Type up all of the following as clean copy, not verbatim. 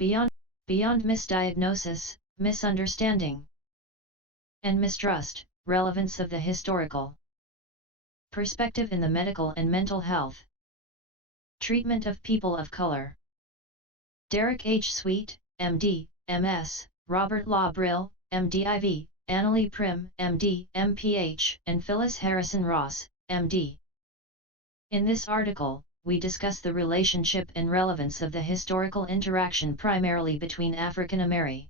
Beyond, beyond misdiagnosis, misunderstanding, and mistrust, relevance of the historical perspective in the medical and mental health treatment of people of color. Derek H. Sweet, MD, MS, Robert Law Brill, MDiv, Annalie Prim, MD, MPH, and Phyllis Harrison Ross, MD. In this article, we discuss the relationship and relevance of the historical interaction primarily between African American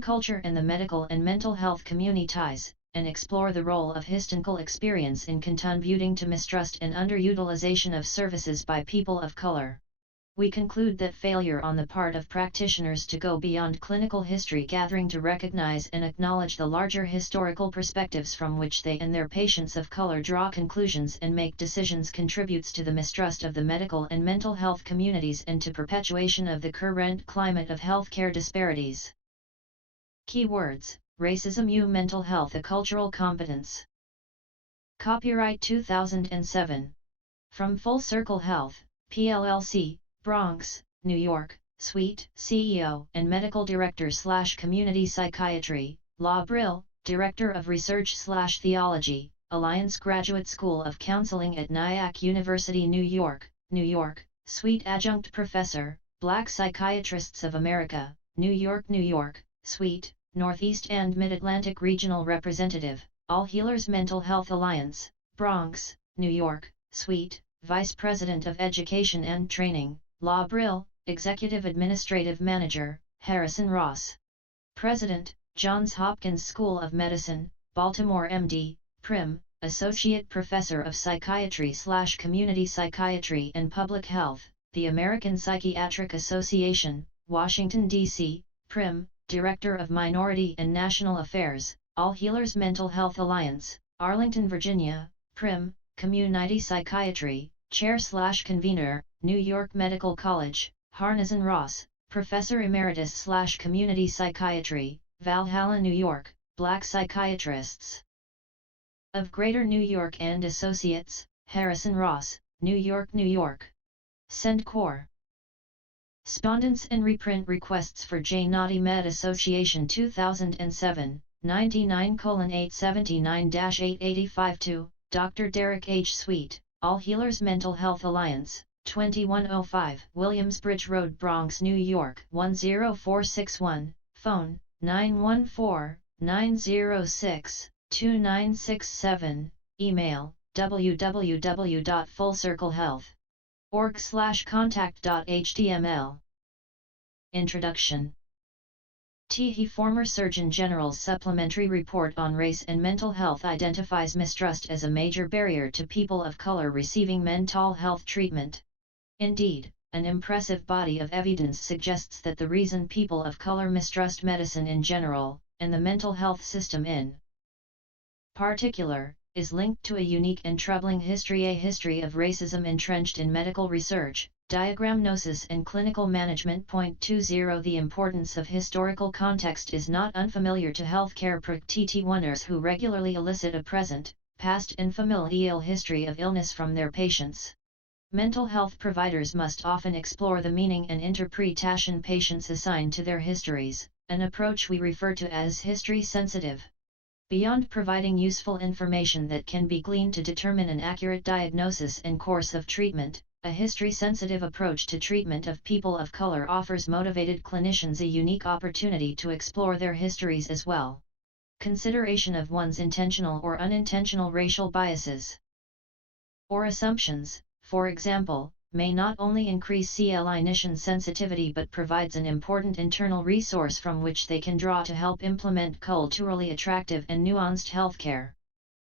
culture and the medical and mental health communities, and explore the role of historical experience in contributing to mistrust and underutilization of services by people of color. We conclude that failure on the part of practitioners to go beyond clinical history gathering to recognize and acknowledge the larger historical perspectives from which they and their patients of color draw conclusions and make decisions contributes to the mistrust of the medical and mental health communities and to perpetuation of the current climate of healthcare disparities. Keywords: Racism U Mental Health a Cultural Competence. Copyright 2007. From Full Circle Health, PLLC, Bronx, New York, Sweet, CEO and Medical Director/Community Psychiatry, Law Brill, Director of Research/Theology, Alliance Graduate School of Counseling at Nyack University, New York, New York, Sweet Adjunct Professor, Black Psychiatrists of America, New York, New York, Sweet, Northeast and Mid-Atlantic Regional Representative, All Healers Mental Health Alliance, Bronx, New York, Sweet, Vice President of Education and Training, Law Brill, Executive Administrative Manager, Harrison Ross. President, Johns Hopkins School of Medicine, Baltimore MD, Prim, Associate Professor of Psychiatry/Community Psychiatry and Public Health, the American Psychiatric Association, Washington, D.C., Prim, Director of Minority and National Affairs, All Healers Mental Health Alliance, Arlington, Virginia, Prim, Community Psychiatry, Chair/Convener, New York Medical College, Harnison Ross, Professor Emeritus/Community Psychiatry, Valhalla, New York, Black Psychiatrists of Greater New York and Associates, Harrison Ross, New York, New York. Send Core. Respondents and reprint requests for J. Naughty Med Association 2007, 99:879-885-2, Dr. Derek H. Sweet, All Healers Mental Health Alliance, 2105 Williamsbridge Road, Bronx, New York 10461, phone 914-906-2967, email www.fullcirclehealth.org/contact.html. Introduction. He former Surgeon General's Supplementary Report on Race and Mental Health identifies mistrust as a major barrier to people of color receiving mental health treatment. Indeed, an impressive body of evidence suggests that the reason people of color mistrust medicine in general, and the mental health system in particular, is linked to a unique and troubling history. A history of racism entrenched in medical research, diagnosis and clinical management. 20 The importance of historical context is not unfamiliar to healthcare practitioners who regularly elicit a present, past and familial history of illness from their patients. Mental health providers must often explore the meaning and interpretation patients assign to their histories, an approach we refer to as history-sensitive. Beyond providing useful information that can be gleaned to determine an accurate diagnosis and course of treatment, a history-sensitive approach to treatment of people of color offers motivated clinicians a unique opportunity to explore their histories as well. Consideration of one's intentional or unintentional racial biases or assumptions, for example, may not only increase clinician sensitivity but provides an important internal resource from which they can draw to help implement culturally attractive and nuanced healthcare.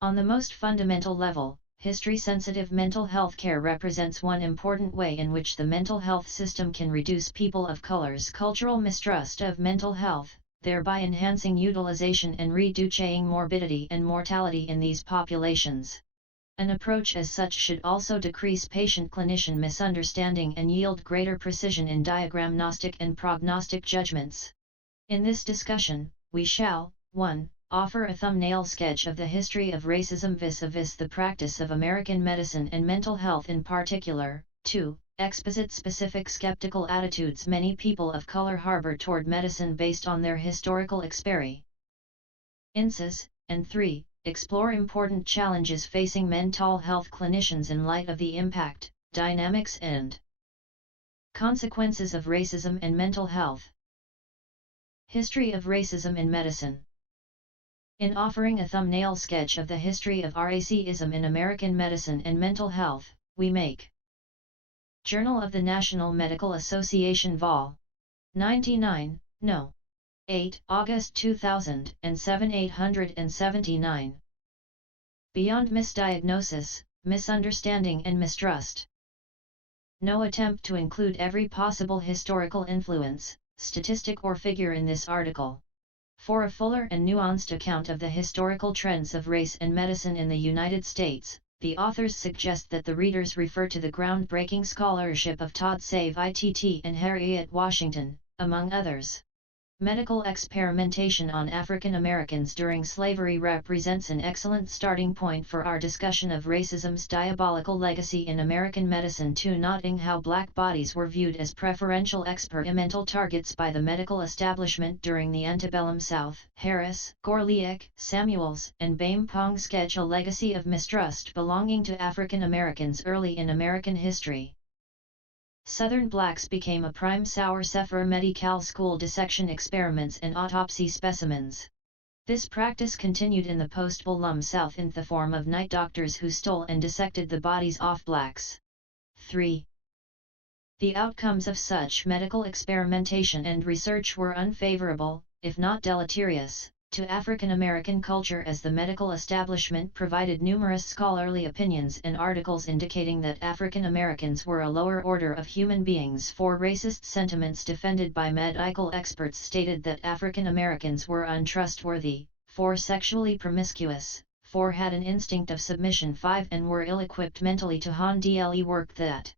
On the most fundamental level, history-sensitive mental health care represents one important way in which the mental health system can reduce people of color's cultural mistrust of mental health, thereby enhancing utilization and reducing morbidity and mortality in these populations. An approach as such should also decrease patient-clinician misunderstanding and yield greater precision in diagnostic and prognostic judgments. In this discussion, we shall, 1. Offer a thumbnail sketch of the history of racism vis-a-vis the practice of American medicine and mental health in particular, 2. exposit specific skeptical attitudes many people of color harbor toward medicine based on their historical experiences, and 3. Explore important challenges facing mental health clinicians in light of the impact, dynamics and consequences of racism and mental health. History of racism in medicine. In offering a thumbnail sketch of the history of racism in American medicine and mental health, we make Journal of the National Medical Association Vol. 99, No. 8, August 2007 879. Beyond misdiagnosis, misunderstanding and mistrust. No attempt to include every possible historical influence, statistic or figure in this article. For a fuller and nuanced account of the historical trends of race and medicine in the United States, the authors suggest that the readers refer to the groundbreaking scholarship of Todd Save ITT and Harriet Washington, among others. Medical experimentation on African Americans during slavery represents an excellent starting point for our discussion of racism's diabolical legacy in American medicine, noting how black bodies were viewed as preferential experimental targets by the medical establishment during the antebellum South. Harris, Gorliak, Samuels, and Bampong sketch a legacy of mistrust belonging to African Americans early in American history. Southern blacks became a prime source for medical school dissection experiments and autopsy specimens. This practice continued in the post-Bellum South in the form of night doctors who stole and dissected the bodies of blacks. 3. The outcomes of such medical experimentation and research were unfavorable, if not deleterious, to African American culture, as the medical establishment provided numerous scholarly opinions and articles indicating that African Americans were a lower order of human beings. 4. Racist sentiments defended by medical experts stated that African Americans were untrustworthy, 4. Sexually promiscuous, 4. Had an instinct of submission, 5. And were ill-equipped mentally to handle work that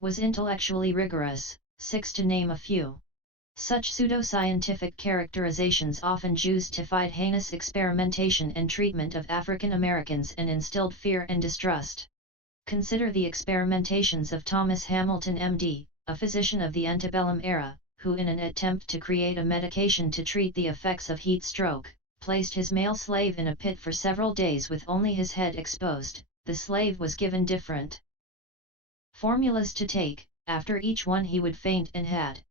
was intellectually rigorous, 6. To name a few. Such pseudoscientific characterizations often justified heinous experimentation and treatment of African Americans and instilled fear and distrust. Consider the experimentations of Thomas Hamilton MD, a physician of the antebellum era, who in an attempt to create a medication to treat the effects of heat stroke, placed his male slave in a pit for several days with only his head exposed. The slave was given different formulas to take, after each one he would faint and had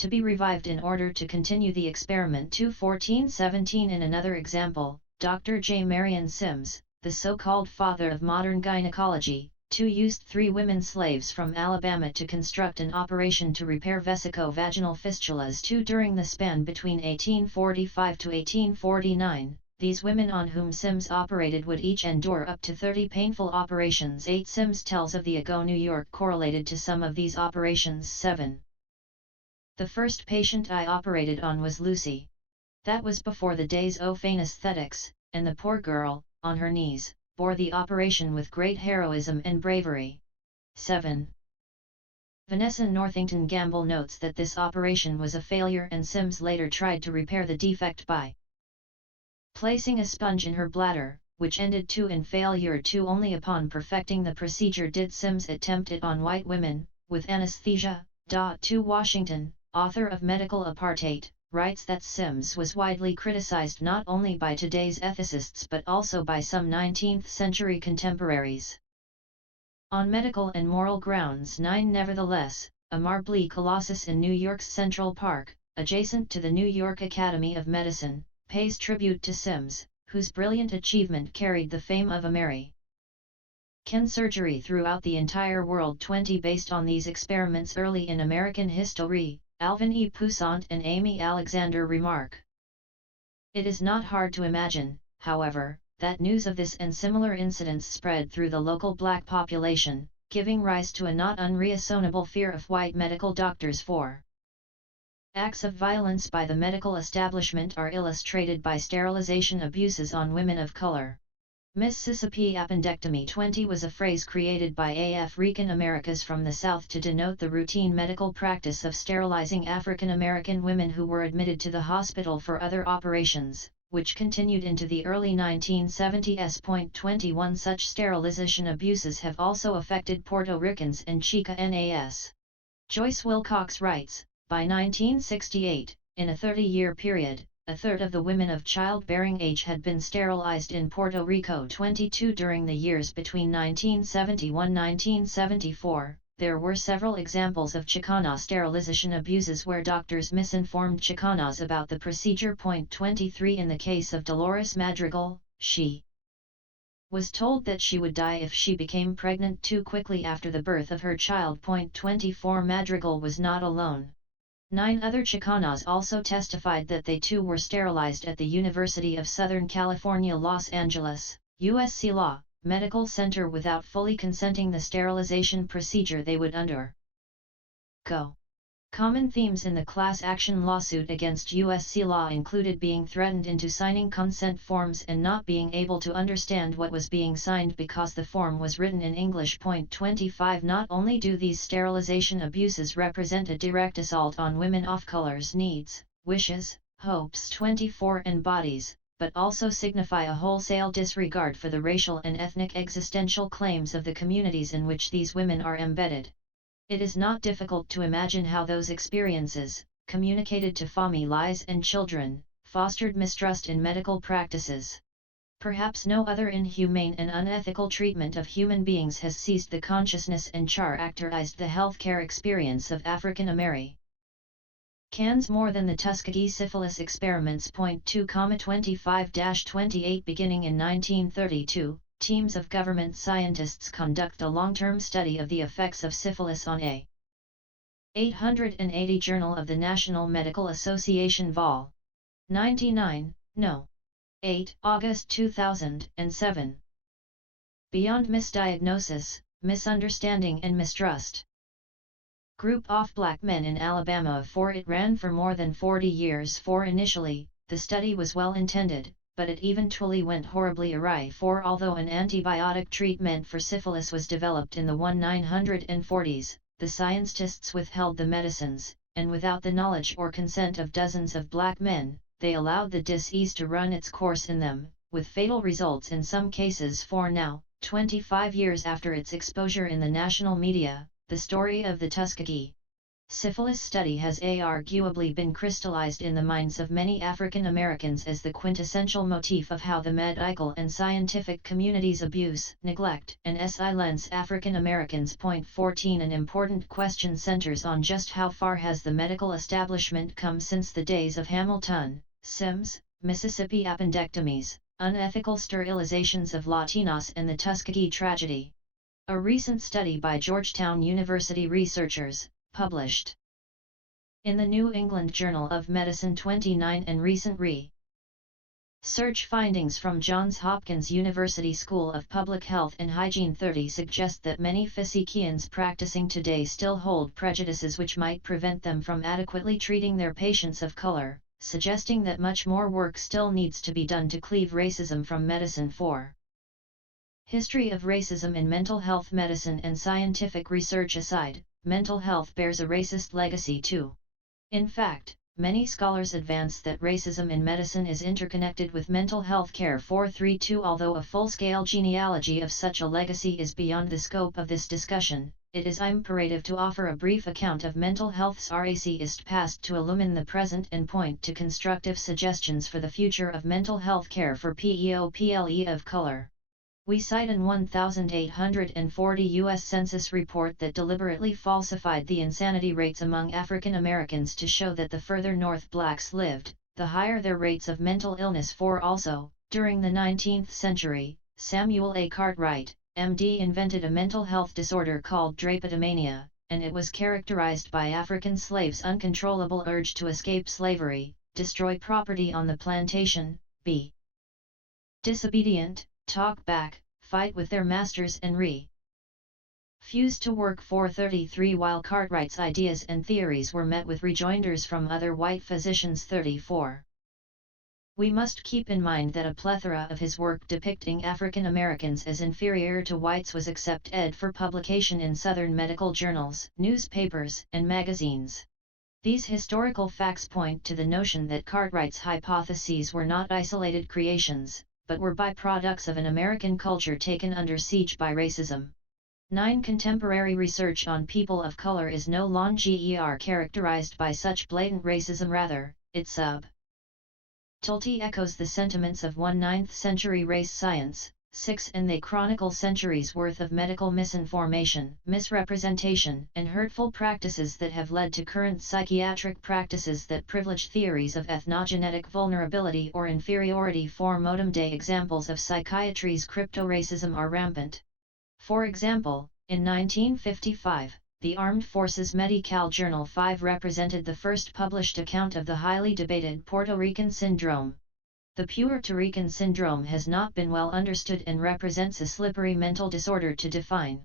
to be revived in order to continue the experiment. 2:14-17. In another example, Dr. J. Marion Sims, the so-called father of modern gynecology, used 3 women slaves from Alabama to construct an operation to repair vesico-vaginal fistulas. During the span between 1845 to 1849, these women on whom Sims operated would each endure up to 30 painful operations. 8. Sims tells of the ago New York correlated to some of these operations. 7. The first patient I operated on was Lucy. That was before the days of anesthetics, and the poor girl, on her knees, bore the operation with great heroism and bravery. 7. Vanessa Northington Gamble notes that this operation was a failure, and Sims later tried to repair the defect by placing a sponge in her bladder, which ended in failure. Only upon perfecting the procedure did Sims attempt it on white women, with anesthesia. 2. Washington, author of Medical Apartheid, writes that Sims was widely criticized not only by today's ethicists but also by some 19th-century contemporaries on medical and moral grounds. 9. Nevertheless, a marble colossus in New York's Central Park, adjacent to the New York Academy of Medicine, pays tribute to Sims, whose brilliant achievement carried the fame of American surgery throughout the entire world. 20. Based on these experiments early in American history, Alvin E. Poussaint and Amy Alexander remark, it is not hard to imagine, however, that news of this and similar incidents spread through the local black population, giving rise to a not unreasonable fear of white medical doctors. 4. Acts of violence by the medical establishment are illustrated by sterilization abuses on women of color. Mississippi appendectomy. 20 was a phrase created by African Americans from the South to denote the routine medical practice of sterilizing African American women who were admitted to the hospital for other operations. which continued into the early 1970s. 21 Such sterilization abuses have also affected Puerto Ricans and Chica NAS. Joyce Wilcox writes, by 1968, in a 30-year period, a third of the women of childbearing age had been sterilized in Puerto Rico. 22 During the years between 1971–1974, there were several examples of Chicana sterilization abuses where doctors misinformed Chicanas about the procedure. 23 In the case of Dolores Madrigal, she was told that she would die if she became pregnant too quickly after the birth of her child. 24 Madrigal was not alone. 9 other Chicanas also testified that they too were sterilized at the University of Southern California, Los Angeles, USC Law Medical Center without fully consenting the sterilization procedure they would undergo. Common themes in the class action lawsuit against USC Law included being threatened into signing consent forms and not being able to understand what was being signed because the form was written in English. 25 Not only do these sterilization abuses represent a direct assault on women of color's needs, wishes, hopes 24 and bodies, but also signify a wholesale disregard for the racial and ethnic existential claims of the communities in which these women are embedded. It is not difficult to imagine how those experiences, communicated to families and children, fostered mistrust in medical practices. Perhaps no other inhumane and unethical treatment of human beings has seized the consciousness and characterized the healthcare experience of African Americans more than the Tuskegee syphilis experiments. 2,25-28 Beginning in 1932, teams of government scientists conduct a long-term study of the effects of syphilis on a 880 Journal of the National Medical Association Vol. 99, No. 8, August 2007. Beyond Misdiagnosis, Misunderstanding and Mistrust. Group of black men in Alabama. It ran for more than 40 years. Initially, the study was well intended, but it eventually went horribly awry. Although an antibiotic treatment for syphilis was developed in the 1940s, the scientists withheld the medicines, and without the knowledge or consent of dozens of black men, they allowed the disease to run its course in them, with fatal results in some cases. Now, 25 years after its exposure in the national media, the story of the Tuskegee syphilis study has arguably been crystallized in the minds of many African Americans as the quintessential motif of how the medical and scientific communities abuse, neglect, and silence African Americans. 14 An important question centers on just how far has the medical establishment come since the days of Hamilton, Sims, Mississippi appendectomies, unethical sterilizations of Latinas and the Tuskegee tragedy. A recent study by Georgetown University researchers, published in the New England Journal of Medicine 29 and recent research findings from Johns Hopkins University School of Public Health and Hygiene 30 suggest that many physicians practicing today still hold prejudices which might prevent them from adequately treating their patients of color, suggesting that much more work still needs to be done to cleave racism from medicine. History of racism in mental health. Medicine and scientific research aside, mental health bears a racist legacy too. In fact, many scholars advance that racism in medicine is interconnected with mental health care. 432 Although a full-scale genealogy of such a legacy is beyond the scope of this discussion, it is imperative to offer a brief account of mental health's racist past to illumine the present and point to constructive suggestions for the future of mental health care for people of color. We cite an 1840 U.S. Census report that deliberately falsified the insanity rates among African Americans to show that the further north blacks lived, the higher their rates of mental illness. Also, during the 19th century, Samuel A. Cartwright, M.D. invented a mental health disorder called drapetomania, and it was characterized by African slaves' uncontrollable urge to escape slavery, destroy property on the plantation, be disobedient, talk back, fight with their masters and refuse to work. 433 While Cartwright's ideas and theories were met with rejoinders from other white physicians. 34 We must keep in mind that a plethora of his work depicting African Americans as inferior to whites was accepted for publication in Southern medical journals, newspapers, and magazines. These historical facts point to the notion that Cartwright's hypotheses were not isolated creations, but were byproducts of an American culture taken under siege by racism. 9. Contemporary research on people of color is no longer characterized by such blatant racism, rather, its subtlety echoes the sentiments of 19th century race science. 6. And they chronicle centuries worth of medical misinformation, misrepresentation, and hurtful practices that have led to current psychiatric practices that privilege theories of ethnogenetic vulnerability or inferiority. For modern day examples of psychiatry's crypto-racism are rampant. For example, in 1955, the Armed Forces Medical Journal 5 represented the first published account of the highly debated Puerto Rican syndrome. The Puerto Rican syndrome has not been well understood and represents a slippery mental disorder to define.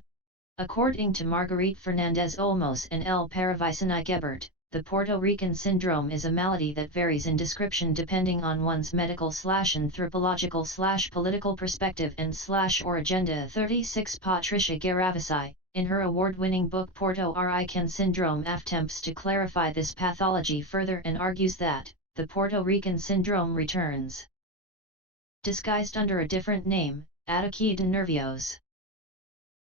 According to Marguerite Fernandez Olmos and L. Paravicini Gebert, the Puerto Rican syndrome is a malady that varies in description depending on one's medical/anthropological/political perspective and/or agenda. 36. Patricia Garavasi, in her award-winning book Puerto Rican Syndrome, attempts to clarify this pathology further and argues that the Puerto Rican syndrome returns, disguised under a different name, ataque de nervios.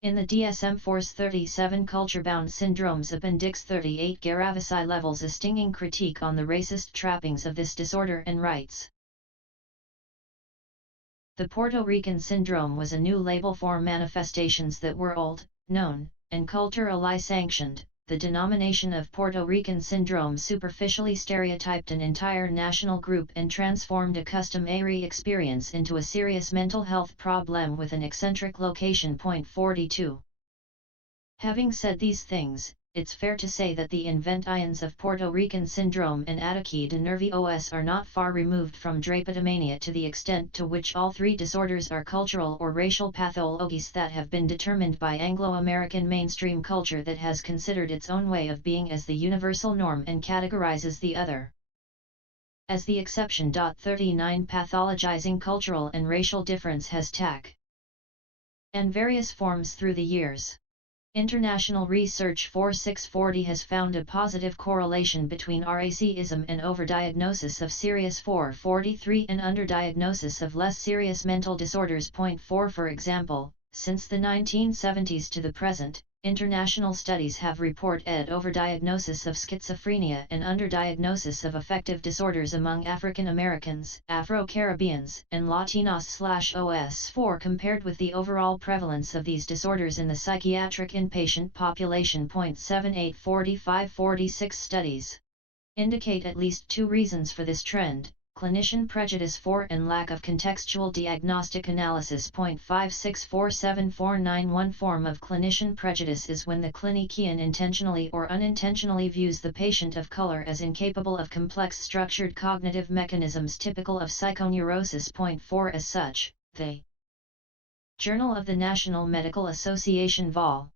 In the DSM-4's 37 culture-bound syndromes Appendix 38, Garavasi levels a stinging critique on the racist trappings of this disorder and writes, "The Puerto Rican syndrome was a new label for manifestations that were old, known, and culturally sanctioned. The denomination of Puerto Rican syndrome superficially stereotyped an entire national group and transformed a customary experience into a serious mental health problem with an eccentric location." 42. Having said these things, it's fair to say that the inventions of Puerto Rican syndrome and ataque de nervios are not far removed from drapetomania to the extent to which all three disorders are cultural or racial pathologies that have been determined by Anglo-American mainstream culture that has considered its own way of being as the universal norm and categorizes the other as the exception. 39. Pathologizing cultural and racial difference has taken and various forms through the years. International research 4640 has found a positive correlation between racism and overdiagnosis of serious 443 and underdiagnosis of less serious mental disorders. 4. For example, since the 1970s to the present, international studies have reported overdiagnosis of schizophrenia and underdiagnosis of affective disorders among African Americans, Afro-Caribbeans, and Latinos/OS. 4. Compared with the overall prevalence of these disorders in the psychiatric inpatient population. 78. 45-46 studies indicate at least two reasons for this trend: clinician prejudice 4 and lack of contextual diagnostic analysis. 564749 One form of clinician prejudice is when the clinician intentionally or unintentionally views the patient of color as incapable of complex structured cognitive mechanisms typical of psychoneurosis. 4 As such, the Journal of the National Medical Association Vol.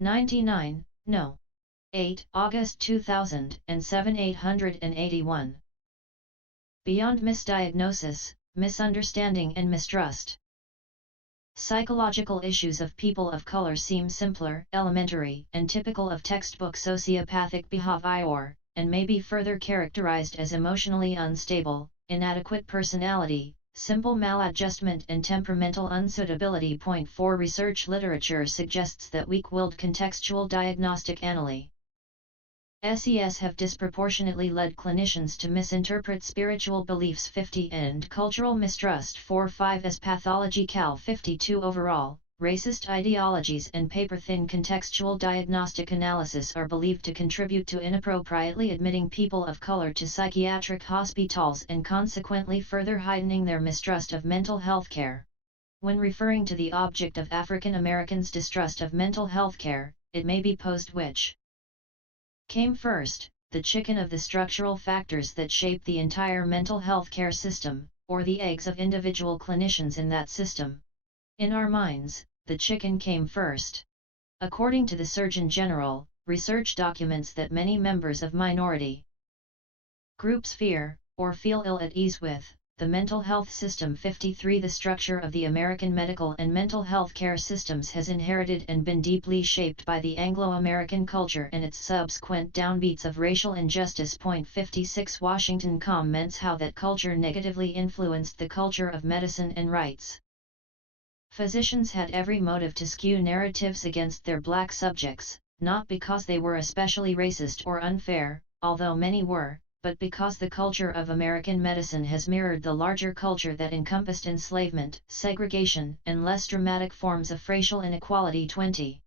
99, No. 8, August 2007 881. Beyond misdiagnosis, misunderstanding and mistrust. Psychological issues of people of color seem simpler, elementary, and typical of textbook sociopathic behavior, and may be further characterized as emotionally unstable, inadequate personality, simple maladjustment and temperamental unsuitability. 4 Research literature suggests that weak-willed contextual diagnostic analyses have disproportionately led clinicians to misinterpret spiritual beliefs. 50 And cultural mistrust. 5 As pathological. 52 Overall, racist ideologies and paper-thin contextual diagnostic analysis are believed to contribute to inappropriately admitting people of color to psychiatric hospitals and consequently further heightening their mistrust of mental health care. When referring to the object of African Americans' distrust of mental health care, it may be posed which came first, the chicken of the structural factors that shape the entire mental health care system, or the eggs of individual clinicians in that system. In our minds, the chicken came first. According to the Surgeon General, research documents that many members of minority groups fear, or feel ill at ease with, The mental health system. 53. The structure of the American medical and mental health care systems has inherited and been deeply shaped by the Anglo-American culture and its subsequent downbeats of racial injustice. 56. Washington comments how that culture negatively influenced the culture of medicine and rights. Physicians had every motive to skew narratives against their black subjects, not because they were especially racist or unfair, although many were, but because the culture of American medicine has mirrored the larger culture that encompassed enslavement, segregation, and less dramatic forms of racial inequality. 20.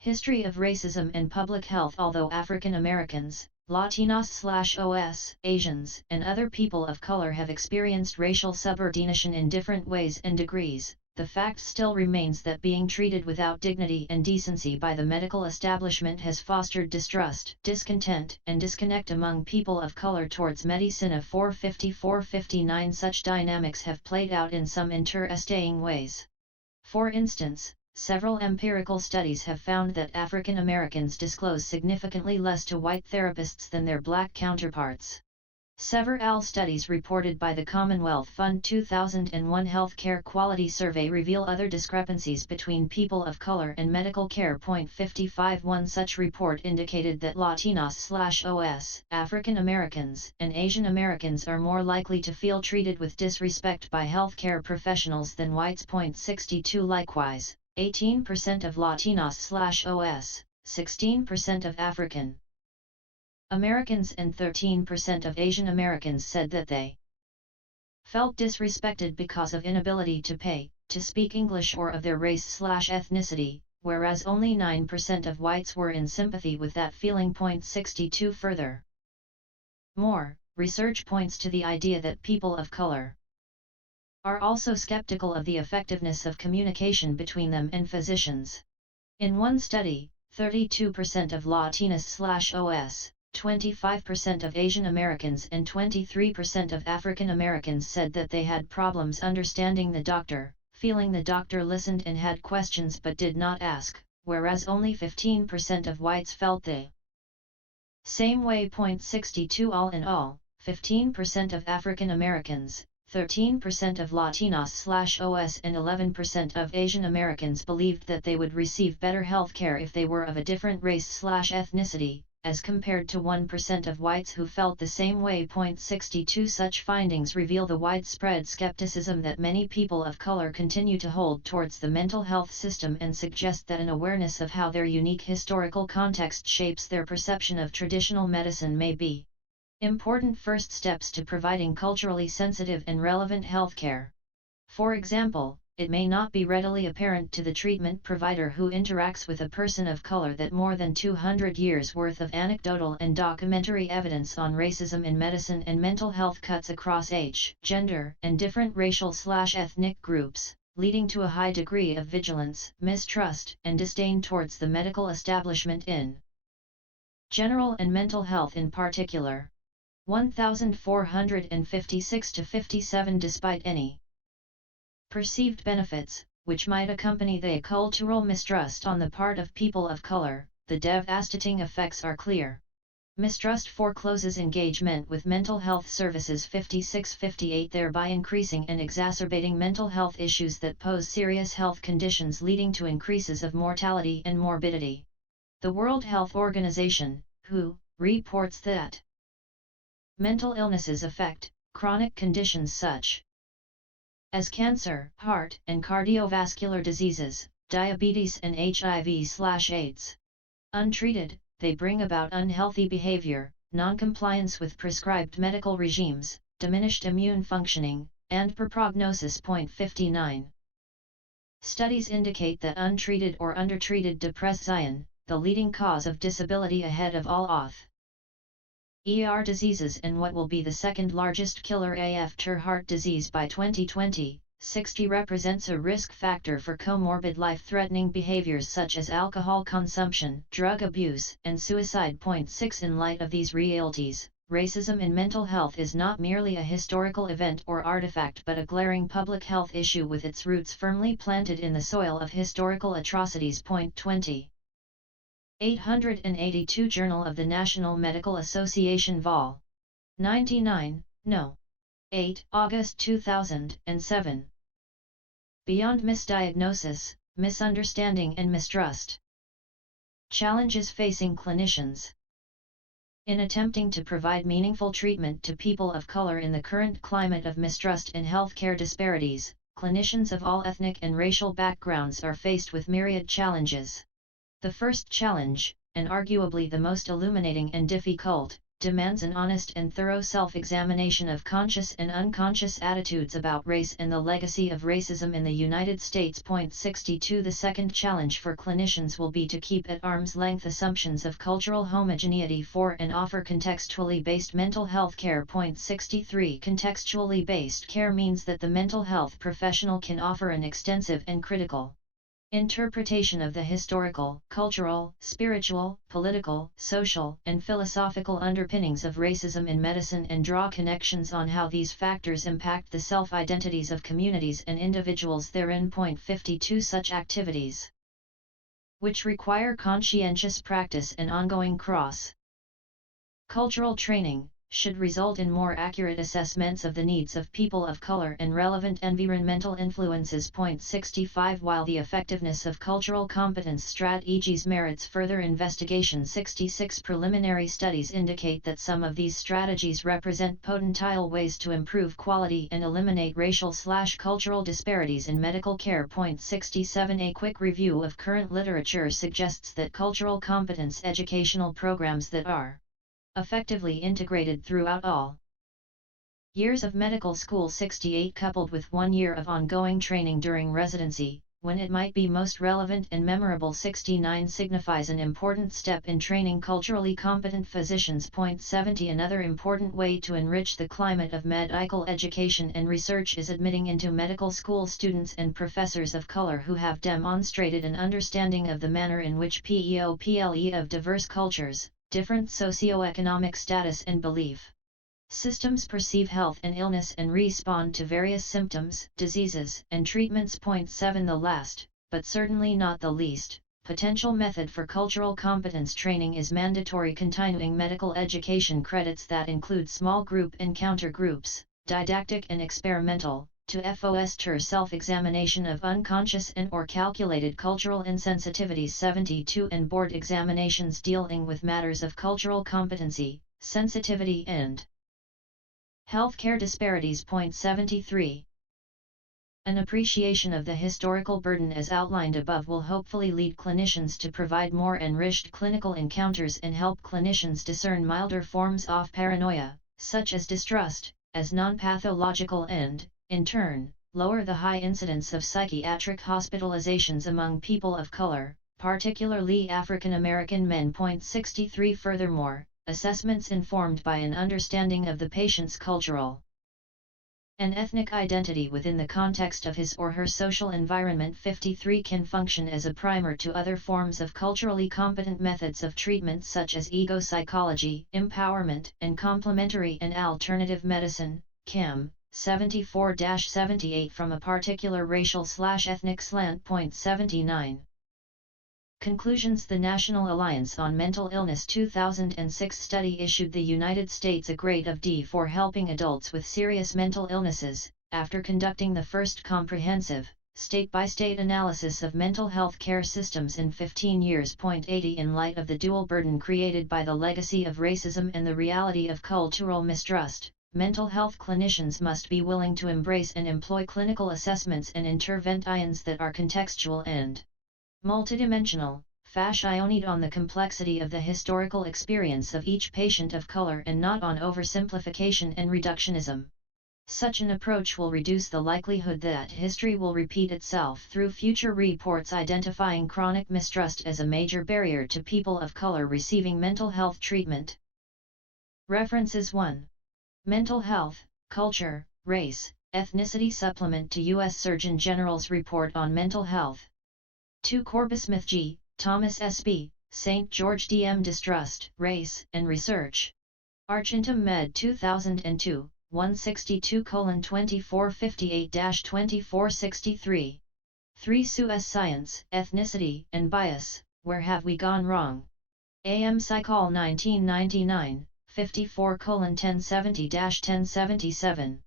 History of racism and public health. Although African Americans, Latinos/OS, Asians, and other people of color have experienced racial subordination in different ways and degrees, the fact still remains that being treated without dignity and decency by the medical establishment has fostered distrust, discontent, and disconnect among people of color towards medicine. 454-59. Such dynamics have played out in some interesting ways. For instance, several empirical studies have found that African Americans disclose significantly less to white therapists than their black counterparts. Several studies reported by the Commonwealth Fund 2001 Healthcare Quality Survey reveal other discrepancies between people of color and medical care. 55. One such report indicated that Latinos/OS, African Americans, and Asian Americans are more likely to feel treated with disrespect by healthcare professionals than whites. 62. Likewise, 18% of Latinos/OS, 16% of African Americans and 13% of Asian Americans said that they felt disrespected because of inability to pay, to speak English, or of their race/ethnicity, whereas only 9% of whites were in sympathy with that feeling. 62. Further, more research points to the idea that people of color are also skeptical of the effectiveness of communication between them and physicians. In one study, 32% of Latinos/OS, 25% of Asian Americans and 23% of African Americans said that they had problems understanding the doctor, feeling the doctor listened and had questions but did not ask, whereas only 15% of whites felt the same way. 62. All in all, 15% of African Americans, 13% of Latinos/OS and 11% of Asian Americans believed that they would receive better health care if they were of a different race/ethnicity, as compared to 1% of whites who felt the same way. 62. Such findings reveal the widespread skepticism that many people of color continue to hold towards the mental health system and suggest that an awareness of how their unique historical context shapes their perception of traditional medicine may be important first steps to providing culturally sensitive and relevant healthcare. For example, it may not be readily apparent to the treatment provider who interacts with a person of color that more than 200 years' worth of anecdotal and documentary evidence on racism in medicine and mental health cuts across age, gender, and different racial/ethnic groups, leading to a high degree of vigilance, mistrust, and disdain towards the medical establishment in general and mental health in particular. 1456-57. Despite any perceived benefits, which might accompany the cultural mistrust on the part of people of color, the devastating effects are clear. Mistrust forecloses engagement with mental health services. 56-58. Thereby increasing and exacerbating mental health issues that pose serious health conditions leading to increases of mortality and morbidity. The World Health Organization, WHO, reports that mental illnesses affect chronic conditions such as cancer, heart and cardiovascular diseases, diabetes and HIV/AIDS. Untreated, they bring about unhealthy behavior, non-compliance with prescribed medical regimes, diminished immune functioning, and poor prognosis. 59. Studies indicate that untreated or undertreated depression, the leading cause of disability ahead of all ER diseases and what will be the second largest killer after heart disease by 2020, 60 represents a risk factor for comorbid life-threatening behaviors such as alcohol consumption, drug abuse, and suicide. 6 In light of these realities, racism in mental health is not merely a historical event or artifact but a glaring public health issue with its roots firmly planted in the soil of historical atrocities. 20. 882 Journal of the National Medical Association Vol. 99, No. 8 August 2007. Beyond misdiagnosis, misunderstanding and mistrust. Challenges facing clinicians. In attempting to provide meaningful treatment to people of color in the current climate of mistrust and healthcare disparities, clinicians of all ethnic and racial backgrounds are faced with myriad challenges. The first challenge, and arguably the most illuminating and difficult, demands an honest and thorough self-examination of conscious and unconscious attitudes about race and the legacy of racism in the United States. 62 The second challenge for clinicians will be to keep at arm's length assumptions of cultural homogeneity for and offer contextually based mental health care. 63 Contextually based care means that the mental health professional can offer an extensive and critical interpretation of the historical, cultural, spiritual, political, social, and philosophical underpinnings of racism in medicine and draw connections on how these factors impact the self-identities of communities and individuals therein. 52 Such activities, which require conscientious practice and ongoing cross-cultural training, should result in more accurate assessments of the needs of people of color and relevant environmental influences. 65 While the effectiveness of cultural competence strategies merits further investigation, 66 preliminary studies indicate that some of these strategies represent potential ways to improve quality and eliminate racial/cultural disparities in medical care. 67 A quick review of current literature suggests that cultural competence educational programs that are effectively integrated throughout all years of medical school, 68 coupled with 1 year of ongoing training during residency, when it might be most relevant and memorable, 69 signifies an important step in training culturally competent physicians. 70 Another important way to enrich the climate of medical education and research is admitting into medical school students and professors of color who have demonstrated an understanding of the manner in which people of diverse cultures, different socioeconomic status and belief systems perceive health and illness and respond to various symptoms, diseases, and treatments. 7 The last, but certainly not the least, potential method for cultural competence training is mandatory continuing medical education credits that include small group encounter groups, didactic and experimental, to foster self-examination of unconscious and or calculated cultural insensitivities. 72 And board examinations dealing with matters of cultural competency, sensitivity and healthcare disparities. 73 An appreciation of the historical burden as outlined above will hopefully lead clinicians to provide more enriched clinical encounters and help clinicians discern milder forms of paranoia, such as distrust, as non-pathological and, in turn, lower the high incidence of psychiatric hospitalizations among people of color, particularly African American men. 63 Furthermore, assessments informed by an understanding of the patient's cultural and ethnic identity within the context of his or her social environment. 53 Can function as a primer to other forms of culturally competent methods of treatment such as ego psychology, empowerment, and complementary and alternative medicine, CAM. 74-78 From a particular racial/ethnic slant. 79 Conclusions The National Alliance on Mental Illness 2006 study issued the United States a grade of D for helping adults with serious mental illnesses, after conducting the first comprehensive, state-by-state analysis of mental health care systems in 15 years. 80 In light of the dual burden created by the legacy of racism and the reality of cultural mistrust, mental health clinicians must be willing to embrace and employ clinical assessments and interventions that are contextual and multidimensional, fashioned on the complexity of the historical experience of each patient of color and not on oversimplification and reductionism. Such an approach will reduce the likelihood that history will repeat itself through future reports identifying chronic mistrust as a major barrier to people of color receiving mental health treatment. References 1. Mental Health, Culture, Race, Ethnicity Supplement to U.S. Surgeon General's Report on Mental Health. 2. Corbismith G., Thomas S. B., St. George D. M. Distrust, Race, and Research. Argentum Med 2002, 162:2458-2463. 3. Suez Science, Ethnicity, and Bias, Where Have We Gone Wrong? AM Psychol 1999, 54:1070-1077.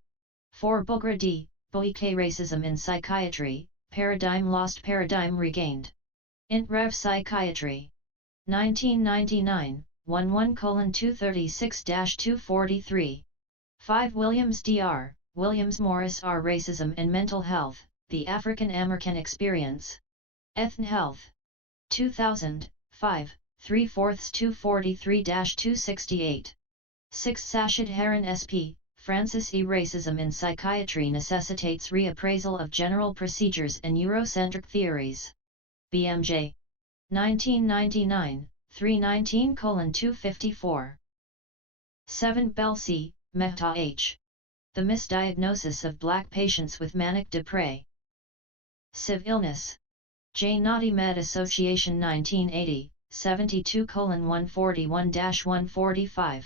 4 Bogra D. Boike Racism in Psychiatry, Paradigm Lost Paradigm Regained. Int Rev Psychiatry. 1999, 11:236-243. 5 Williams Dr. Williams Morris R. Racism and Mental Health, The African American Experience. Ethn Health. 2000, 5, 3/4 243-268. 6 Sashid Haran SP, Francis E. Racism in Psychiatry Necessitates Reappraisal of General Procedures and Eurocentric Theories. BMJ. 1999, 319:254. 7 Bell C., Mehta H. The Misdiagnosis of Black Patients with Manic Depression. Civ Illness. J. Naughty Med Association 1980, 72:141-145.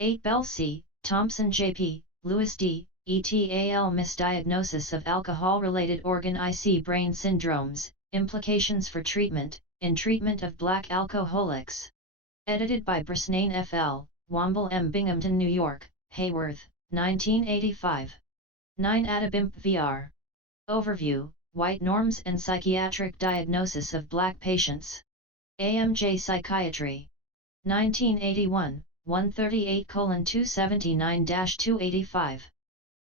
8 Bell C., Thompson J.P., Lewis D., ETAL Misdiagnosis of Alcohol-Related Organ IC Brain Syndromes, Implications for Treatment, in Treatment of Black Alcoholics. Edited by Brisnane F.L., Womble M. Binghamton, New York, Hayworth, 1985. 9 Adabimp VR. Overview, White Norms and Psychiatric Diagnosis of Black Patients. AMJ Psychiatry. 1981, 138:279-285.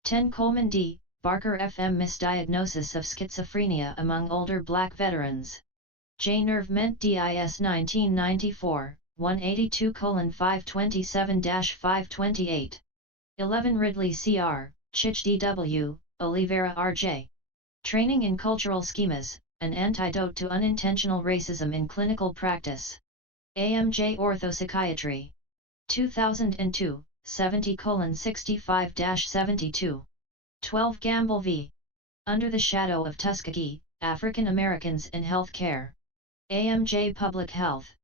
10 Coleman D., Barker FM Misdiagnosis of Schizophrenia Among Older Black Veterans. J. Nerve Ment DIS 1994, 182:527-528. 11 Ridley CR, Chich DW, Oliveira RJ. Training in Cultural Schemas, An Antidote to Unintentional Racism in Clinical Practice. AMJ Orthopsychiatry. 2002, 70:65-72. 12 Gamble v. Under the Shadow of Tuskegee, African Americans in Healthcare. AMJ Public Health.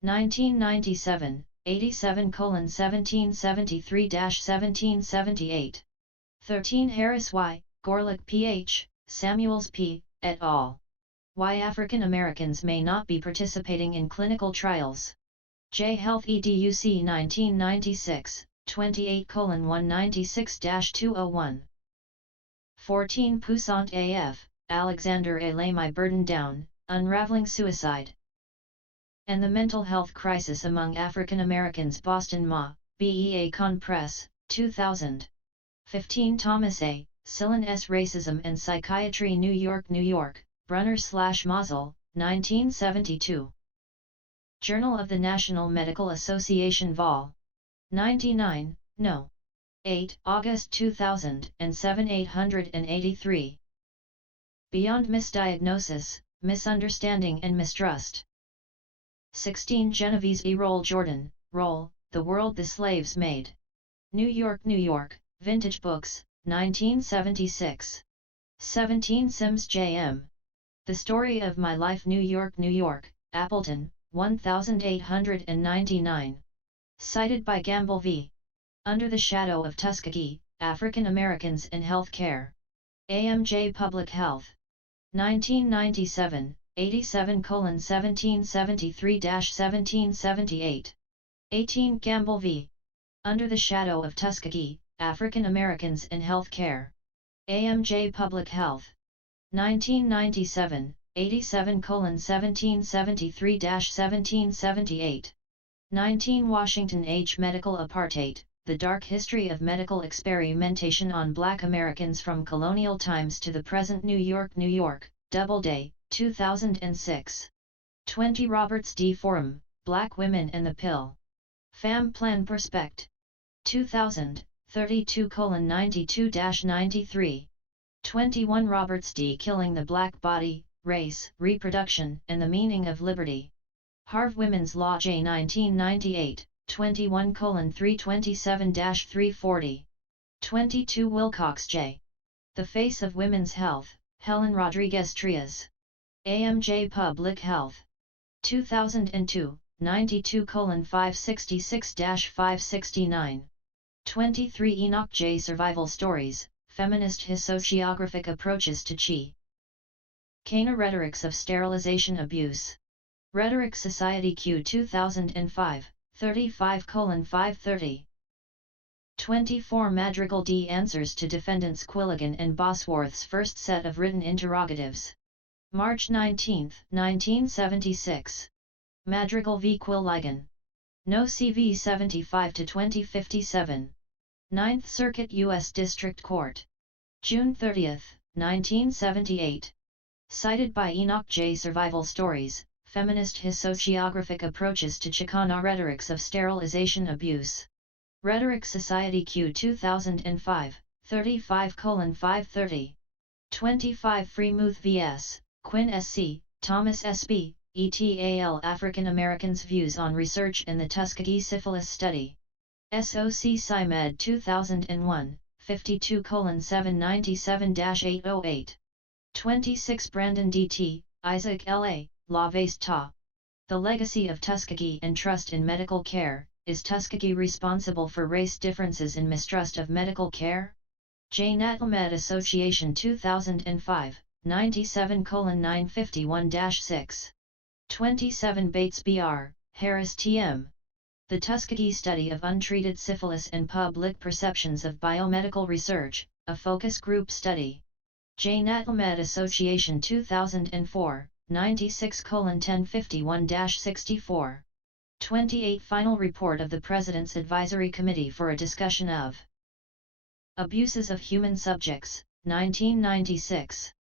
1997, 87:1773-1778. 13 Harris Y., Gorlick Ph., Samuels P., et al. Why African Americans May Not Be Participating in Clinical Trials. J. Health EDUC 1996, 28:196-201. 14 Poussant AF, Alexander A. Lay My Burden Down, Unraveling Suicide and the Mental Health Crisis Among African Americans Boston Ma, BEA Con Press, 2000. 15 Thomas A., Sillon S. Racism and Psychiatry New York, Brunner/Mazel, 1972. Journal of the National Medical Association Vol. 99, No. 8 August 2007 883. Beyond Misdiagnosis, Misunderstanding and Mistrust. 16 Genovese E. Roll Jordan, Roll, The World the Slaves Made. New York, Vintage Books, 1976. 17 Sims J.M. The Story of My Life New York, Appleton, 1899. Cited by Gamble v. Under the Shadow of Tuskegee, African Americans in Healthcare. AMJ Public Health. 1997, 87:1773-1778. 18 Gamble v. Under the Shadow of Tuskegee, African Americans in Healthcare. AMJ Public Health. 1997, 87:1773-1778. 19 Washington H. Medical Apartheid, The Dark History of Medical Experimentation on Black Americans from Colonial Times to the Present New York, Doubleday, 2006. 20 Roberts D. Forum, Black Women and the Pill. Fam Plan Perspect. 2000, 32:92-93. 21 Roberts D. Killing the Black Body, Race, Reproduction, and the Meaning of Liberty. Harv Women's Law J. 1998, 21:327-340. 22 Wilcox J. The Face of Women's Health, Helen Rodriguez Trias. AMJ Public Health. 2002, 92:566-569. 23 Enoch J. Survival Stories, Feminist Sociographic Approaches to Chi. Cana Rhetorics of Sterilization Abuse. Rhetoric Society Q 2005, 35:530. 24 Madrigal D. Answers to defendants Quilligan and Bosworth's first set of written interrogatives. March 19, 1976. Madrigal v. Quilligan. No. CV 75-2057. 9th Circuit U.S. District Court. June 30, 1978. Cited by Enoch J. Survival Stories, Feminist His Sociographic Approaches to Chicana Rhetorics of Sterilization Abuse. Rhetoric Society Q 2005, 35:530. 25 Freemuth vs. Quinn S.C., Thomas S.B., et.al. African Americans' Views on Research in the Tuskegee Syphilis Study. SOC SciMed 2001, 52:797-808. 26 Brandon D.T., Isaac L.A., La Vesta. The Legacy of Tuskegee and Trust in Medical Care. Is Tuskegee responsible for race differences in mistrust of medical care? J. Natalmed Association 2005, 97:951-6. 27 Bates B.R., Harris T.M. The Tuskegee Study of Untreated Syphilis and Public Perceptions of Biomedical Research, a Focus Group Study. J. Natalmed Association 2004, 96:1051-64. 28 Final Report of the President's Advisory Committee for a Discussion of Abuses of Human Subjects, 1996.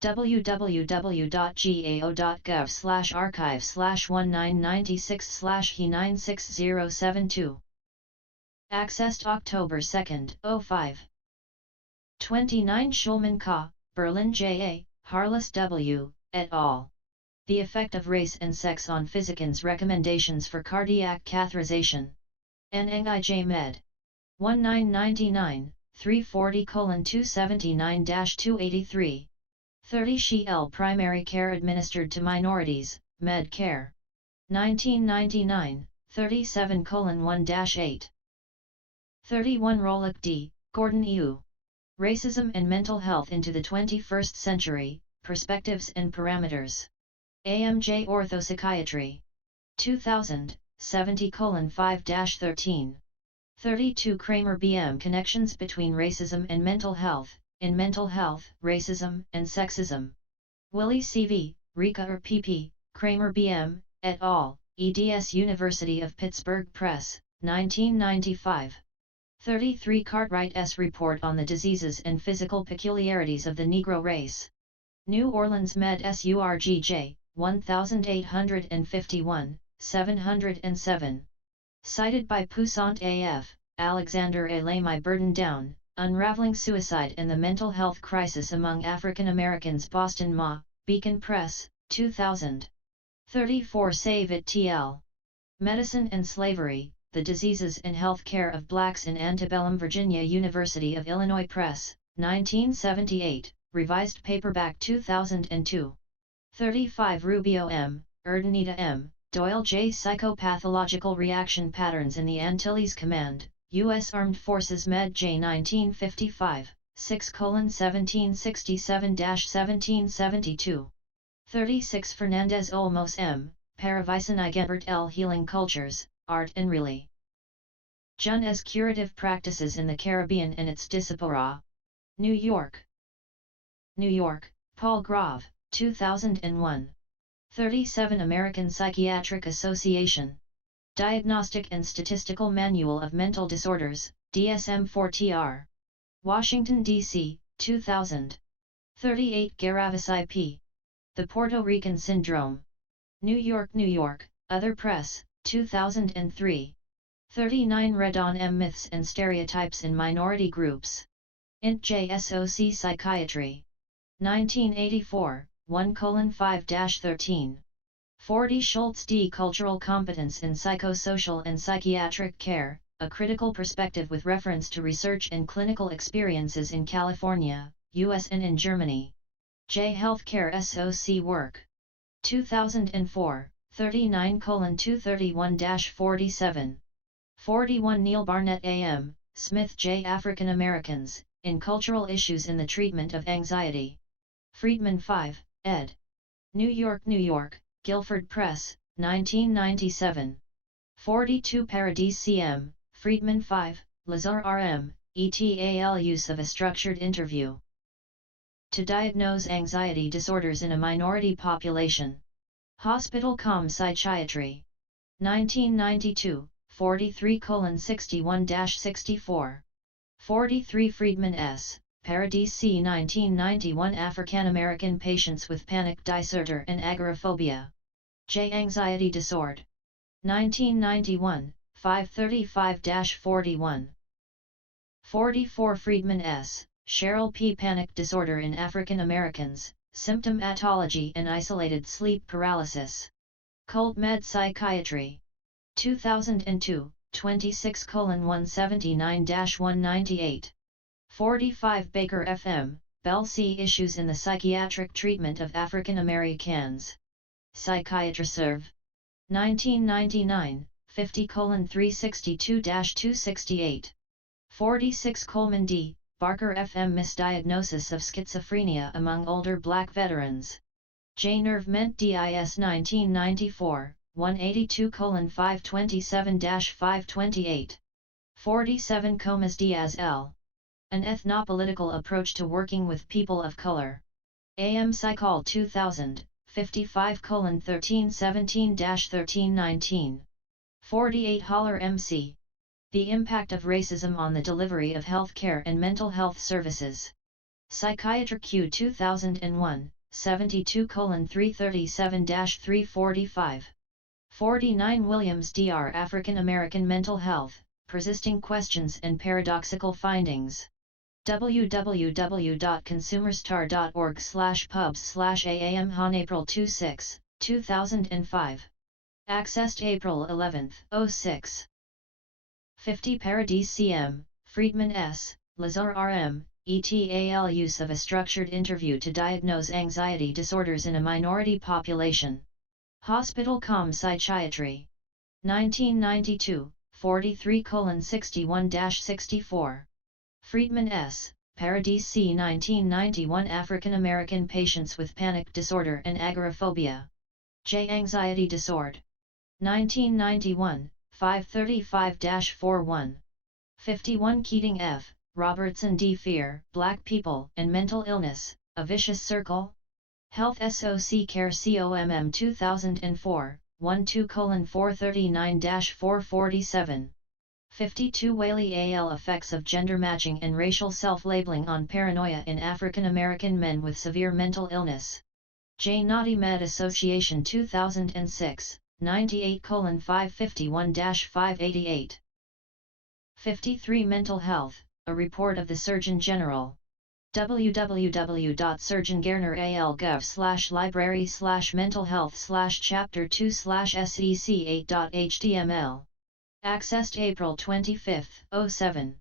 www.gao.gov/archive/1996/he96072. Accessed October 2, 05. 29 Schulman Ka, Berlin J.A., Harless W., et al. The Effect of Race and Sex on Physicians' Recommendations for Cardiac Catheterization. NIJ Med. 1999, 340:279-283. 30 She L. Primary Care Administered to Minorities, Med Care. 1999, 37:1-8. 31 Rolick D., Gordon U. Racism and Mental Health into the 21st Century, Perspectives and Parameters. AMJ Orthopsychiatry. 2000, 70:5-13. 32 Kramer B.M. Connections between Racism and Mental Health, in Mental Health, Racism and Sexism. Willie C.V., Rika or P.P., Kramer B.M., et al., eds University of Pittsburgh Press, 1995. 33 Cartwright S. Report on the Diseases and Physical Peculiarities of the Negro Race. New Orleans Med Surgjj, 1851, 707. Cited by Poussant A.F., Alexander A. Lay My Burden Down, Unraveling Suicide and the Mental Health Crisis Among African Americans Boston Ma, Beacon Press, 2000. 34 Save It T.L. Medicine and Slavery, The Diseases and Health Care of Blacks in Antebellum Virginia University of Illinois Press, 1978, revised paperback 2002. 35 Rubio M., Urdaneta M., Doyle J. Psychopathological Reaction Patterns in the Antilles Command, U.S. Armed Forces Med J 1955, 6:1767-1772. 36 Fernandez Olmos M., Paravicini Gebert L. Healing Cultures, Art and Really. Jun as Curative Practices in the Caribbean and its Diaspora. New York. New York, Paul Grave, 2001. 37 American Psychiatric Association. Diagnostic and Statistical Manual of Mental Disorders, DSM-4-TR. Washington, D.C., 2000. 38 Garavas I.P. The Puerto Rican Syndrome. New York, New York, Other Press, 2003. 39 Redon M. Myths and Stereotypes in Minority Groups. Int JSOC Psychiatry. 1984, 1:5-13. 40 Schultz D. Cultural Competence in Psychosocial and Psychiatric Care, A Critical Perspective with Reference to Research and Clinical Experiences in California, U.S. and in Germany. J. Healthcare SOC Work. 2004, 39:231-47. 41 Neil Barnett A.M., Smith J. African Americans, in Cultural Issues in the Treatment of Anxiety. Friedman 5, ed. New York, New York, Guilford Press, 1997. 42 Paradis C.M., Friedman 5, Lazar RM, ETAL use of a structured interview to diagnose anxiety disorders in a minority population. Hospital Com Psychiatry. 1992, 43:61-64. 43 Friedman S., Paradis C. 1991 African American patients with panic disorder and agoraphobia. J. Anxiety disorder. 1991, 535-41. 44 Friedman S., Cheryl P. Panic disorder in African Americans, symptomatology and isolated sleep paralysis. Cold Med Psychiatry. 2002, 26:179-198. 45 Baker FM, Bell C. Issues in the psychiatric treatment of African Americans. Psychiatry Serve. 1999, 50:362-268. 46 Coleman D. Barker FM Misdiagnosis of schizophrenia among older black veterans. J. Nerve Ment DIS 1994, 182:527-528. 47 Comas Diaz L. An Ethnopolitical Approach to Working with People of Color. AM Psychol 2000, 55:1317-1319. 48 Holler MC. The Impact of Racism on the Delivery of Healthcare and Mental Health Services. Psychiatry Q 2001, 72:337-345. 49 Williams Dr. African American Mental Health, Persisting Questions and Paradoxical Findings. www.consumerstar.org/pubs/AAM Han April 26, 2005. Accessed April 11, 06. 50 Paradis CM, Friedman S., Lazar RM, ETAL use of a structured interview to diagnose anxiety disorders in a minority population. Hospital Com Psychiatry. 1992, 43:61-64. Friedman S., Paradis C. 1991 African American patients with panic disorder and agoraphobia. J. Anxiety disorder. 1991, 535-41. 51 Keating F., Robertson D. Fear, Black People and Mental Illness, A Vicious Circle? Health SOC Care COMM 2004, 12:439-447. 52 Whaley AL Effects of Gender Matching and Racial Self-Labeling on Paranoia in African American Men with Severe Mental Illness. J. Naughty Med Association 2006, 98:551-588. 53 Mental Health, A Report of the Surgeon General. www.surgeongarner.al/library/mental-health/chapter 2/sec8.html. Accessed April 25, 07.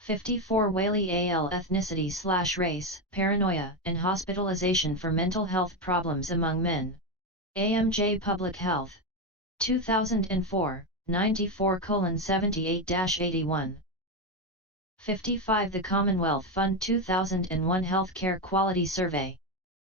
54 Whaley AL Ethnicity/Race, Paranoia and Hospitalization for Mental Health Problems Among Men. AMJ Public Health. 2004, 94:78-81. 55 The Commonwealth Fund 2001 Healthcare Quality Survey.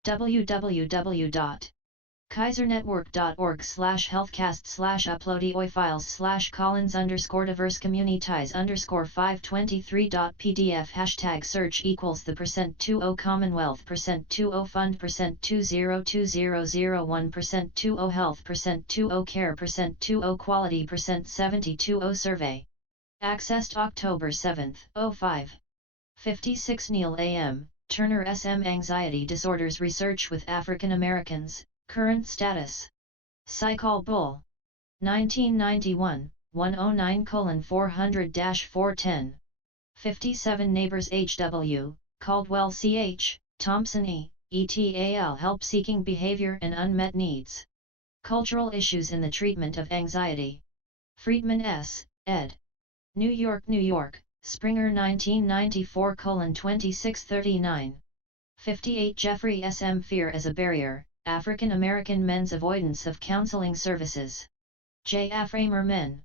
www.kaisernetwork.org/healthcasts/uploady/files/collins_diversity/523.pdf #search equals the %20 Commonwealth %20 Fund %202001 %20 Health %20 Care %20 Quality %72 Survey. Accessed October 7, 05. 56 Neil A.M., Turner S.M. Anxiety Disorders Research with African Americans, Current Status. Psychol Bull. 1991, 109:400-410. 57 Neighbors H.W., Caldwell C.H., Thompson E., ETAL Help Seeking Behavior and Unmet Needs. Cultural Issues in the Treatment of Anxiety. Friedman S., ed. New York, New York, Springer 1994:2639. 58 Jeffrey S. M. Fear as a Barrier, African American Men's Avoidance of Counseling Services. J. Aframer Men.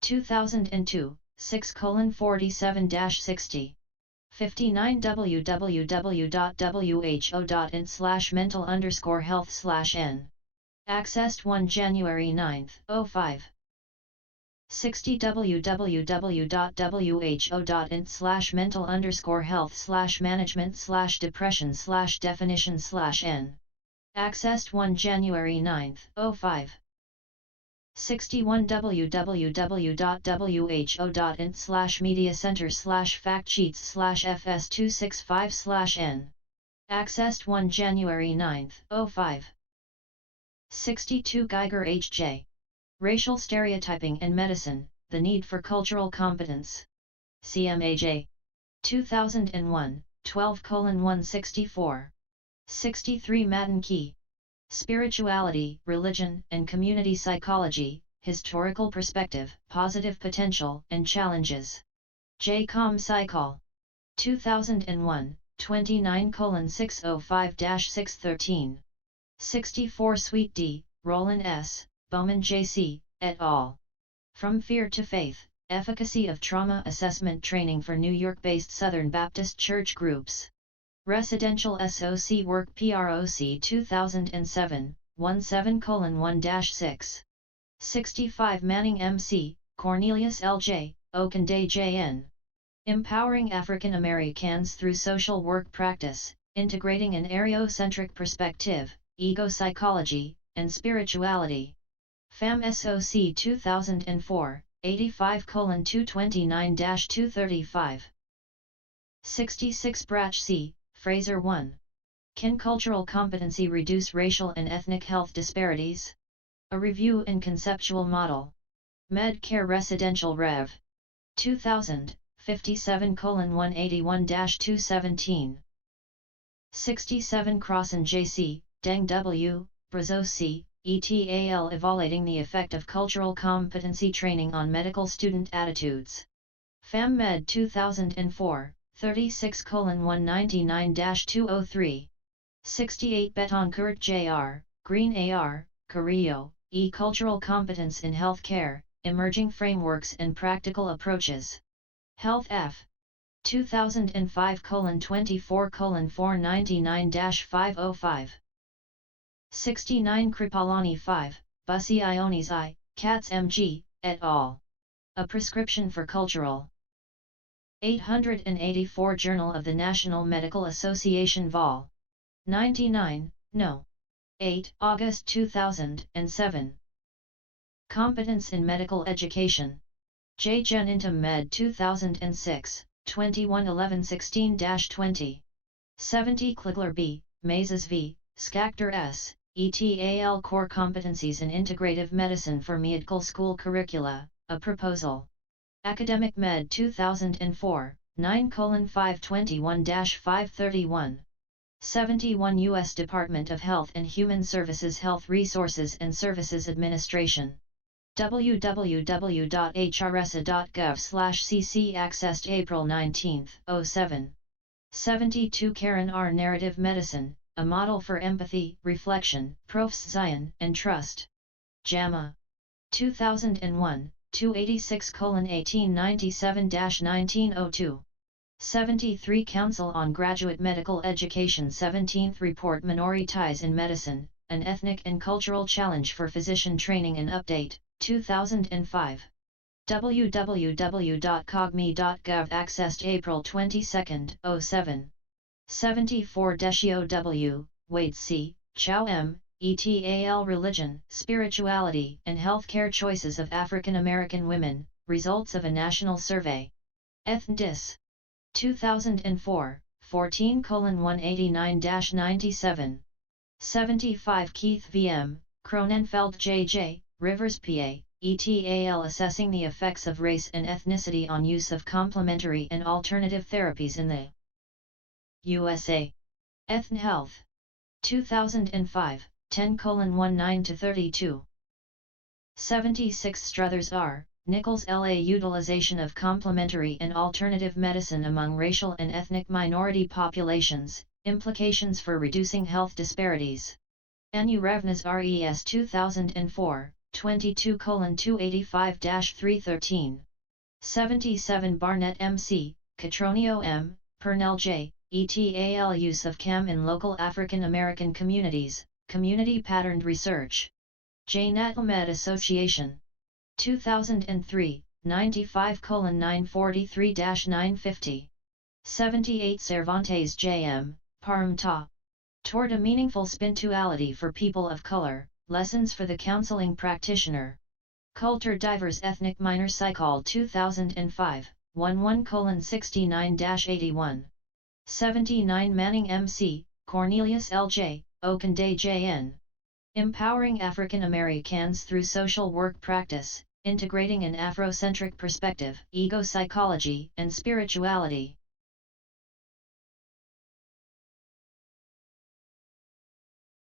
2002, 6:47-60. 59 www.who.in/mental_health/n. Accessed 1 January 9, 05. 60 www.who.int/mental_health/management/depression/definition/n. Accessed 1 January 9, 05. 61 www.who.int/mediacenter/factsheets/fs265/n. Accessed 1 January 9, 05. 62 Geiger H.J. Racial Stereotyping and Medicine, The Need for Cultural Competence. CMAJ. 2001, 12:164. 63 Matten Key. Spirituality, Religion, and Community Psychology, Historical Perspective, Positive Potential and Challenges. J. Com Psychol. 2001, 29:605-613. 64 Sweet D., Roland S., Bowman J.C., et al. From Fear to Faith, Efficacy of Trauma Assessment Training for New York-based Southern Baptist Church Groups. Residential SOC Work PROC 2007, 17:1-6. 65 Manning M.C., Cornelius L.J., Oakande J.N. Empowering African Americans through Social Work Practice, Integrating an Areocentric Perspective, Ego Psychology, and Spirituality. FAM SOC 2004, 85:229-235. 66 Brach C., Fraser 1. Can cultural competency reduce racial and ethnic health disparities? A Review and Conceptual Model. Medcare Residential Rev. 2000, 57:181-217. 67 Crossan J.C., Deng W., Brazo C., ETAL Evaluating the Effect of Cultural Competency Training on Medical Student Attitudes. FAMMed 2004, 36:199-203. 68 Betancourt J.R., Green A.R., Carrillo, E. Cultural Competence in Healthcare, Emerging Frameworks and Practical Approaches. Health F. 2005:24:499-505. 69 Kripalani 5, Bussy Ionis I, Katz M.G., et al. A Prescription for Cultural. 884 Journal of the National Medical Association Vol. 99, No. 8 August 2007. Competence in Medical Education. J. Genintum Med 2006, 2111-16-20. 70 Kligler B., Mazes V., Skakter S., ETAL Core Competencies in Integrative Medicine for Medical School Curricula, A Proposal. Academic Med 2004, 9:521-531. 71 U.S. Department of Health and Human Services Health Resources and Services Administration. www.hrsa.gov/cc accessed April 19, 07. 72 Karen R. Narrative Medicine, A Model for Empathy, Reflection, Profs Zion and Trust. JAMA. 2001, 286:1897-1902. 73 Council on Graduate Medical Education 17th Report Minority Ties in Medicine, An Ethnic and Cultural Challenge for Physician Training and Update, 2005. www.cogme.gov accessed April 22, 07. 74 Deschio W., Wade C., Chow M., ETAL Religion, Spirituality and Healthcare Choices of African American Women, Results of a National Survey. Ethndis. 2004, 14:189-97. 75 Keith V.M., Cronenfeld J.J., Rivers PA, ETAL Assessing the Effects of Race and Ethnicity on Use of Complementary and Alternative Therapies in the USA. EthNHealth. 2005, 10:19-32. 76 Struthers R., Nichols L.A. Utilization of Complementary and Alternative Medicine Among Racial and Ethnic Minority Populations, Implications for Reducing Health Disparities. Anu Revnas Res 2004, 22:285-313. 77 Barnett M.C., Catronio M., Purnell J., ETAL Use of CAM in Local African American Communities, Community Patterned Research. J. Natalmed Association. 2003, 95:943-950. 78 Cervantes J.M., Param Ta. Toward a Meaningful Spintuality for People of Color, Lessons for the Counseling Practitioner. Culture Divers Ethnic Minor Psychol 2005, 11:69-81. 79 Manning M.C., Cornelius L.J., Okande J.N. Empowering African Americans Through Social Work Practice, Integrating an Afrocentric Perspective, Ego Psychology and Spirituality.